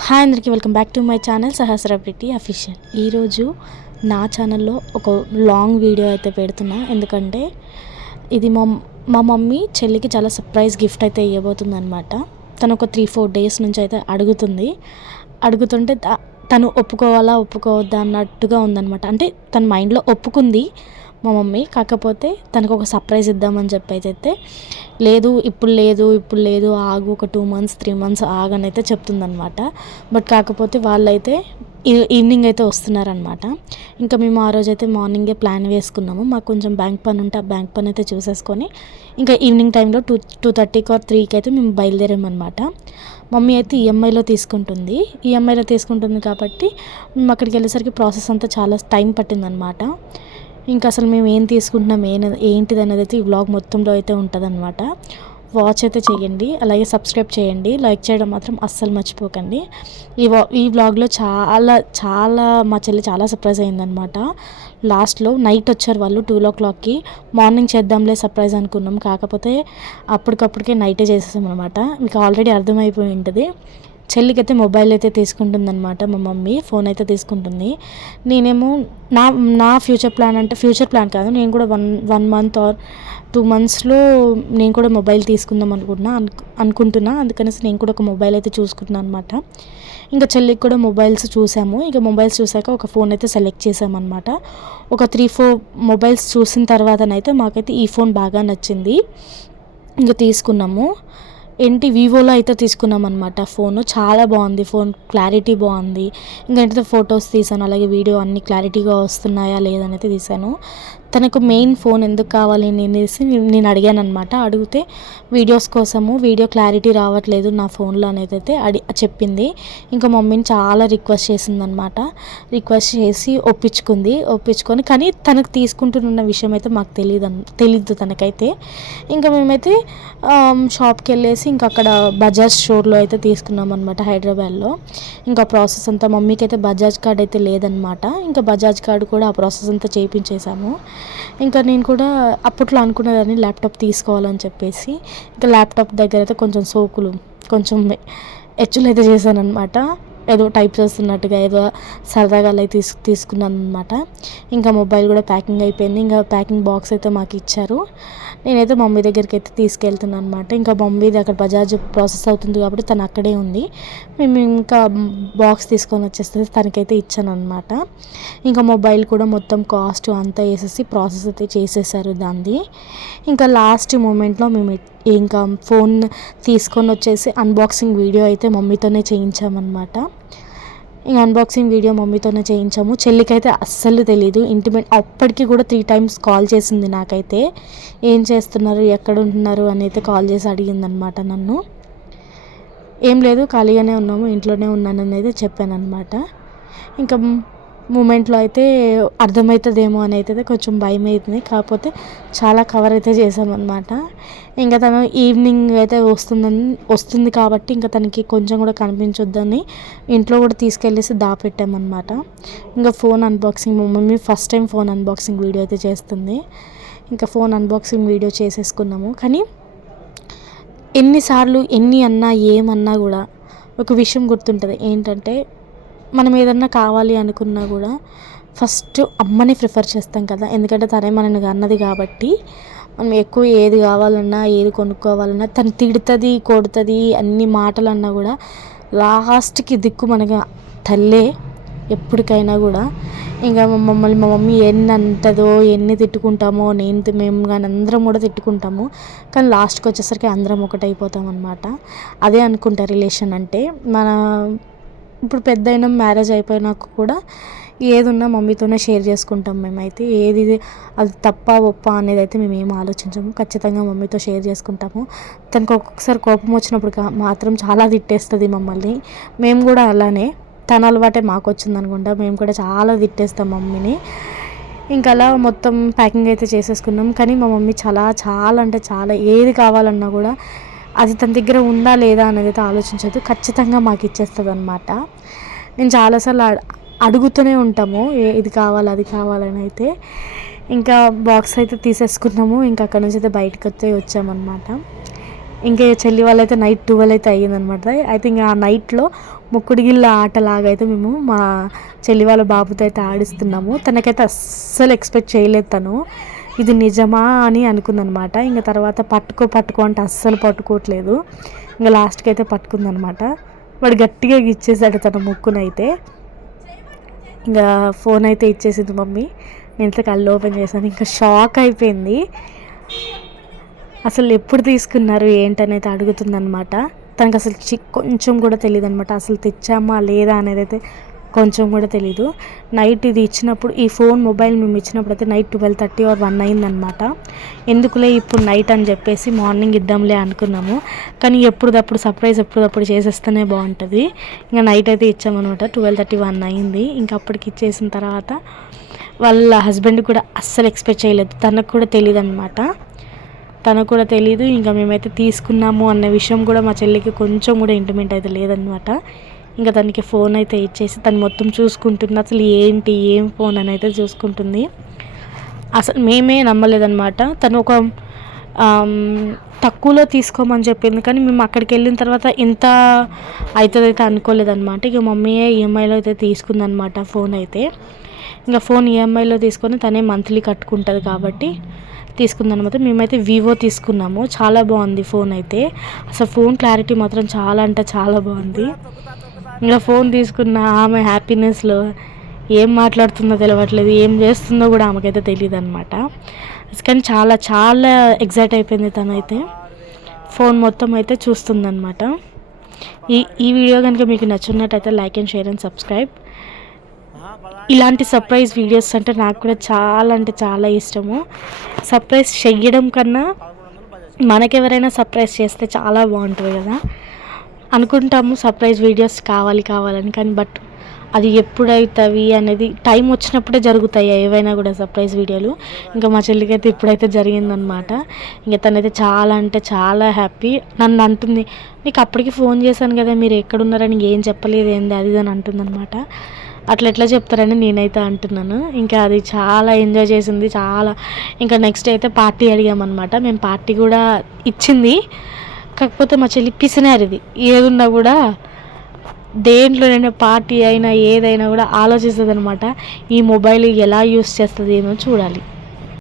Hi అందరికీ welcome back to my channel Sahasrapriti official. ఈరోజు నా ఛానల్లో ఒక లాంగ్ వీడియో అయితే పెడుతున్నా. ఎందుకంటే ఇది మా మా మమ్మీ చెల్లికి చాలా సర్ప్రైజ్ గిఫ్ట్ అయితే ఇవ్వబోతుంది అనమాట తను ఒక త్రీ ఫోర్ డేస్ నుంచి అయితే అడుగుతుంది. అడుగుతుంటే త- తను ఒప్పుకోవాలా ఒప్పుకోవద్దా అన్నట్టుగా ఉందన్నమాట. అంటే తన మైండ్లో ఒప్పుకుంది. మా మమ్మీ కాకపోతే తనకు ఒక సర్ప్రైజ్ ఇద్దామని చెప్పి అయితే లేదు ఇప్పుడు లేదు ఇప్పుడు లేదు ఆగు ఒక టూ మంత్స్ త్రీ మంత్స్ ఆగని అయితే చెప్తుందనమాట బట్ కాకపోతే వాళ్ళైతే ఈ- ఈవినింగ్ అయితే వస్తున్నారనమాట ఇంకా మేము ఆ రోజు అయితే మార్నింగే ప్లాన్ వేసుకున్నాము. మాకు కొంచెం బ్యాంక్ పని ఉంటే ఆ బ్యాంక్ పని అయితే చూసేసుకొని ఇంకా ఈవినింగ్ టైంలో టూ టూ థర్టీకి ఆర్ త్రీకి అయితే మేము బయలుదేరామన్నమాట. మమ్మీ అయితే ఈఎంఐలో తీసుకుంటుంది. ఈఎంఐలో తీసుకుంటుంది కాబట్టి మేము అక్కడికి వెళ్ళేసరికి ప్రాసెస్ అంతా చాలా టైం పట్టిందనమాట ఇంకా అసలు మేము ఏం తీసుకుంటున్నాం ఏ ఏంటిది అనేది అయితే ఈ వ్లాగ్ మొత్తంలో అయితే ఉంటుందన్నమాట. వాచ్ అయితే చేయండి అలాగే సబ్స్క్రైబ్ చేయండి లైక్ చేయడం మాత్రం అస్సలు మర్చిపోకండి. ఈ వా ఈ వ్లాగ్లో చాలా చాలా మా చెల్లి చాలా సర్ప్రైజ్ అయిందనమాట లాస్ట్లో నైట్ వచ్చారు వాళ్ళు టూ ఓ క్లాక్కి మార్నింగ్ చేద్దాంలే సర్ప్రైజ్ అనుకున్నాం. కాకపోతే అప్పటికప్పటికే నైటే చేసేసాం అనమాట మీకు ఆల్రెడీ అర్థమైపోయి ఉంటుంది. చెల్లికి అయితే మొబైల్ అయితే తీసుకుంటుంది అనమాట మా మమ్మీ ఫోన్ అయితే తీసుకుంటుంది. నేనేమో నా నా ఫ్యూచర్ ప్లాన్ అంటే ఫ్యూచర్ ప్లాన్ కాదు నేను కూడా one one month or two మంత్స్లో నేను కూడా మొబైల్ తీసుకుందాం అనుకుంటున్నా అనుకుంటున్నా. అందుకనేసి నేను కూడా ఒక మొబైల్ అయితే చూసుకుంటున్నాను అనమాట ఇంకా చెల్లికి కూడా మొబైల్స్ చూసాము. ఇక మొబైల్స్ చూసాక ఒక ఫోన్ అయితే సెలెక్ట్ చేసామన్నమాట. ఒక త్రీ ఫోర్ మొబైల్స్ చూసిన తర్వాతనైతే మాకైతే ఈ ఫోన్ బాగా నచ్చింది. ఇంకా తీసుకున్నాము. ఏంటి వివోలో అయితే తీసుకున్నాం అనమాట ఫోన్ చాలా బాగుంది. ఫోన్ క్లారిటీ బాగుంది. ఇంకా ఏంటంటే ఫొటోస్ తీసాను. అలాగే వీడియో అన్ని క్లారిటీగా వస్తున్నాయా లేదనేది తీసాను. తనకు మెయిన్ ఫోన్ ఎందుకు కావాలి అని అనేసి నేను అడిగాను అనమాట అడిగితే వీడియోస్ కోసము వీడియో క్లారిటీ రావట్లేదు నా ఫోన్లో అనేది అయితే అడి చెప్పింది. ఇంకా మమ్మీని చాలా రిక్వెస్ట్ చేసింది అనమాట రిక్వెస్ట్ చేసి ఒప్పించుకుంది ఒప్పించుకొని కానీ తనకు తీసుకుంటున్న విషయం అయితే మాకు తెలియదు తెలియదు తనకైతే. ఇంకా మేమైతే షాప్కి వెళ్ళేసి ఇంకా అక్కడ బజాజ్ స్టోర్లో అయితే తీసుకున్నాం అనమాట హైదరాబాద్లో. ఇంకా ప్రాసెస్ అంతా మమ్మీకి అయితే బజాజ్ కార్డ్ అయితే లేదనమాట ఇంకా బజాజ్ కార్డు కూడా ఆ ప్రాసెస్ అంతా చేయించేసాము ఇంకా నేను కూడా అప్పట్లో అనుకునేదాన్ని ల్యాప్టాప్ తీసుకోవాలని చెప్పేసి ఇంకా ల్యాప్టాప్ దగ్గర అయితే కొంచెం సోకులు కొంచెం హెచ్చులు అయితే చేశాను అనమాట ఏదో టైప్ చేస్తున్నట్టుగా ఏదో సరదాగా అలా తీసు తీసుకున్నాను అనమాట ఇంకా మొబైల్ కూడా ప్యాకింగ్ అయిపోయింది. ఇంకా ప్యాకింగ్ బాక్స్ అయితే మాకు ఇచ్చారు. నేనైతే మమ్మీ దగ్గరికి అయితే తీసుకెళ్తున్నాను అనమాట ఇంకా మమ్మీది అక్కడ బజాజ్ ప్రాసెస్ అవుతుంది కాబట్టి తను అక్కడే ఉంది. మేము ఇంకా బాక్స్ తీసుకొని వచ్చేస్తే తనకైతే ఇచ్చాను అనమాట ఇంకా మొబైల్ కూడా మొత్తం కాస్ట్ అంతా వేసేసి ప్రాసెస్ అయితే చేసేసారు దాన్ని. ఇంకా లాస్ట్ మూమెంట్లో మేము ఇంకా ఫోన్ తీసుకొని వచ్చేసి అన్బాక్సింగ్ వీడియో అయితే మమ్మీతోనే చేయించామన్నమాట. ఇంకా అన్బాక్సింగ్ వీడియో మమ్మీతోనే చేయించాము. చెల్లికైతే అస్సలు తెలీదు. ఇంటిమేట్ అప్పటికి కూడా త్రీ టైమ్స్ కాల్ చేసింది నాకైతే. ఏం చేస్తున్నారు? ఎక్కడ ఉంటున్నారు అని అయితే కాల్ చేసి అడిగిందనమాట నన్ను. ఏం లేదు ఖాళీగానే ఉన్నాము. ఇంట్లోనే ఉన్నానని అయితే చెప్పాను అనమాట ఇంకా మూమెంట్లో అయితే అర్థమవుతుందేమో అని అయితే కొంచెం భయం అవుతుంది. కాకపోతే చాలా కవర్ అయితే చేసామన్నమాట ఇంకా తను ఈవినింగ్ అయితే వస్తుందని వస్తుంది కాబట్టి ఇంకా తనకి కొంచెం కూడా కనిపించొద్దని ఇంట్లో కూడా తీసుకెళ్ళేసి దాపెట్టామన్నమాట. ఇంకా ఫోన్ అన్బాక్సింగ్ మా mummy first time phone unboxing video అయితే చేస్తుంది. ఇంకా ఫోన్ అన్బాక్సింగ్ వీడియో చేసేసుకున్నాము. కానీ ఎన్నిసార్లు ఎన్ని అన్నా ఏమన్నా కూడా ఒక విషయం గుర్తుంటుంది. ఏంటంటే మనం ఏదన్నా కావాలి అనుకున్నా కూడా ఫస్ట్ అమ్మని ప్రిఫర్ చేస్తాం కదా. ఎందుకంటే తనే మనని అన్నది కాబట్టి మనం ఎక్కువ ఏది కావాలన్నా ఏది కొనుక్కోవాలన్నా తను తిడుతుంది కొడుతుంది అన్ని మాటలు అన్నా కూడా లాస్ట్కి దిక్కు మనకి తల్లే ఎప్పటికైనా కూడా. ఇంకా మమ్మల్ని మా మమ్మీ ఎన్ని అంటదో ఎన్ని తిట్టుకుంటామో నేను మేము కానీ అందరం కూడా తిట్టుకుంటాము. కానీ లాస్ట్కి వచ్చేసరికి అందరం ఒకటైపోతాం అనమాట అదే అనుకుంటా రిలేషన్ అంటే. మన ఇప్పుడు పెద్ద మ్యారేజ్ అయిపోయినాక కూడా ఏది ఉన్నా మమ్మీతోనే షేర్ చేసుకుంటాం మేమైతే. ఏది అది తప్ప ఒప్ప అనేది అయితే మేము ఏం ఆలోచించము. ఖచ్చితంగా మమ్మీతో షేర్ చేసుకుంటాము. తనకు ఒక్కొక్కసారి కోపం వచ్చినప్పుడు మాత్రం చాలా తిట్టేస్తుంది మమ్మల్ని. మేము కూడా అలానే. తన అలవాటే మాకు వచ్చింది అనుకుంటా మేము కూడా చాలా తిట్టేస్తాం మమ్మీని. ఇంకా అలా మొత్తం ప్యాకింగ్ అయితే చేసేసుకున్నాం. కానీ మా మమ్మీ చాలా చాలా అంటే చాలా ఏది కావాలన్నా కూడా అది తన దగ్గర ఉందా లేదా అనేది అయితే ఆలోచించదు ఖచ్చితంగా మాకు ఇచ్చేస్తుంది అనమాట నేను చాలాసార్లు అడుగుతూనే ఉంటాము ఏ- ఇది కావాలి అది కావాలని అయితే. ఇంకా బాక్స్ అయితే తీసేసుకున్నాము ఇంకా అక్కడ నుంచి అయితే బయటకు వచ్చి వచ్చామన్నమాట. ఇంకా చెల్లి వాళ్ళైతే నైట్ ట్వెల్వ్ అయితే అయ్యిందనమాట అయితే ఇంకా ఆ నైట్లో ముక్కుడిగిళ్ళ ఆటలాగా అయితే మేము మా చెల్లి వాళ్ళ బాబుతో అయితే ఆడిస్తున్నాము. తనకైతే అస్సలు ఎక్స్పెక్ట్ చేయలేదు తను. ఇది నిజమా అని అనుకుందనమాట. ఇంకా తర్వాత పట్టుకో పట్టుకో అంటే అస్సలు పట్టుకోవట్లేదు. ఇంకా లాస్ట్కి అయితే పట్టుకుందనమాట. వాడు గట్టిగా ఇచ్చేసాడు తన ముక్కునైతే. ఇంకా ఫోన్ అయితే ఇచ్చేసింది మమ్మీ. నేను కళ్ళు ఓపెన్ చేశాను. ఇంకా షాక్ అయిపోయింది. అసలు ఎప్పుడు తీసుకున్నారు ఏంటనైతే అడుగుతుందనమాట. తనకు అసలు చి కొంచెం కూడా తెలియదు అనమాట అసలు తెచ్చామా లేదా అనేది అయితే కొంచెం కూడా తెలీదు. నైట్ ఇది ఇచ్చినప్పుడు ఈ ఫోన్ మొబైల్ మేము ఇచ్చినప్పుడు అయితే night twelve thirty or one అయిందనమాట ఎందుకులే ఇప్పుడు నైట్ అని చెప్పేసి మార్నింగ్ ఇద్దాంలే అనుకున్నాము. కానీ ఎప్పుడప్పుడు సర్ప్రైజ్ ఎప్పుడప్పుడు చేసేస్తేనే బాగుంటుంది. ఇంకా నైట్ అయితే ఇచ్చామన్నమాట ట్వెల్వ్ థర్టీ వన్ అయింది. ఇంకా అప్పటికి ఇచ్చేసిన తర్వాత వాళ్ళ హస్బెండ్ కూడా అస్సలు ఎక్స్పెక్ట్ చేయలేదు. తనకు కూడా తెలియదు అనమాట తనకు కూడా తెలియదు ఇంకా మేమైతే తీసుకున్నాము అన్న విషయం కూడా మా చెల్లికి కొంచెం కూడా ఇంటిమెంట్ అయితే లేదనమాట ఇంకా దానికి ఫోన్ అయితే ఇచ్చేసి తను మొత్తం చూసుకుంటుంది. అసలు ఏంటి ఏం ఫోన్ అని అయితే చూసుకుంటుంది. అసలు మేమే నమ్మలేదన్నమాట. తను ఒక తక్కువలో తీసుకోమని చెప్పింది. కానీ మేము అక్కడికి వెళ్ళిన తర్వాత ఇంత అవుతుందైతే అనుకోలేదన్నమాట. ఇక మమ్మీయే ఈఎంఐలో అయితే తీసుకుందనమాట ఫోన్ అయితే. ఇంకా ఫోన్ ఈఎంఐలో తీసుకొని తనే మంత్లీ కట్టుకుంటుంది కాబట్టి తీసుకుందనమాట మేమైతే వివో తీసుకున్నాము. చాలా బాగుంది ఫోన్ అయితే. అసలు ఫోన్ క్లారిటీ మాత్రం చాలా అంటే చాలా బాగుంది. ఇంకా ఫోన్ తీసుకున్న ఆమె హ్యాపీనెస్లో ఏం మాట్లాడుతుందో తెలియట్లేదు ఏం చేస్తుందో కూడా ఆమెకైతే తెలియదు అనమాట కానీ చాలా చాలా ఎగ్జైట్ అయిపోయింది తనైతే. ఫోన్ మొత్తం అయితే చూస్తుందనమాట ఈ ఈ వీడియో కనుక మీకు నచ్చినట్టయితే like and share and subscribe. ఇలాంటి సర్ప్రైజ్ వీడియోస్ అంటే నాకు కూడా చాలా అంటే చాలా ఇష్టము. సర్ప్రైజ్ చెయ్యడం కన్నా మనకెవరైనా సర్ప్రైజ్ చేస్తే చాలా బాగుంటుంది కదా. అనుకుంటాము సర్ప్రైజ్ వీడియోస్ కావాలి కావాలని కానీ బట్ అది ఎప్పుడవుతావి అనేది టైం వచ్చినప్పుడే జరుగుతాయి ఏవైనా కూడా సర్ప్రైజ్ వీడియోలు. ఇంకా మా చెల్లికి అయితే ఇప్పుడైతే జరిగిందనమాట ఇంకా తనైతే చాలా అంటే చాలా హ్యాపీ. నన్ను అంటుంది నీకు అప్పటికి ఫోన్ చేశాను కదా మీరు ఎక్కడున్నారని ఏం చెప్పలేదు ఏంది? అది అని అంటుందన్నమాట. అట్లా ఎట్లా చెప్తారని నేనైతే అంటున్నాను. ఇంకా అది చాలా ఎంజాయ్ చేసింది చాలా. ఇంకా నెక్స్ట్ అయితే పార్టీ అడిగామన్నమాట. మేము పార్టీ కూడా ఇచ్చింది. కాకపోతే మా చెల్లి పిసినారిది ఏదున్నా కూడా దేంట్లోనైనా పార్టీ అయినా ఏదైనా కూడా ఆలోచిస్తుంది అనమాట ఈ మొబైల్ ఎలా యూస్ చేస్తుంది ఏమో చూడాలి.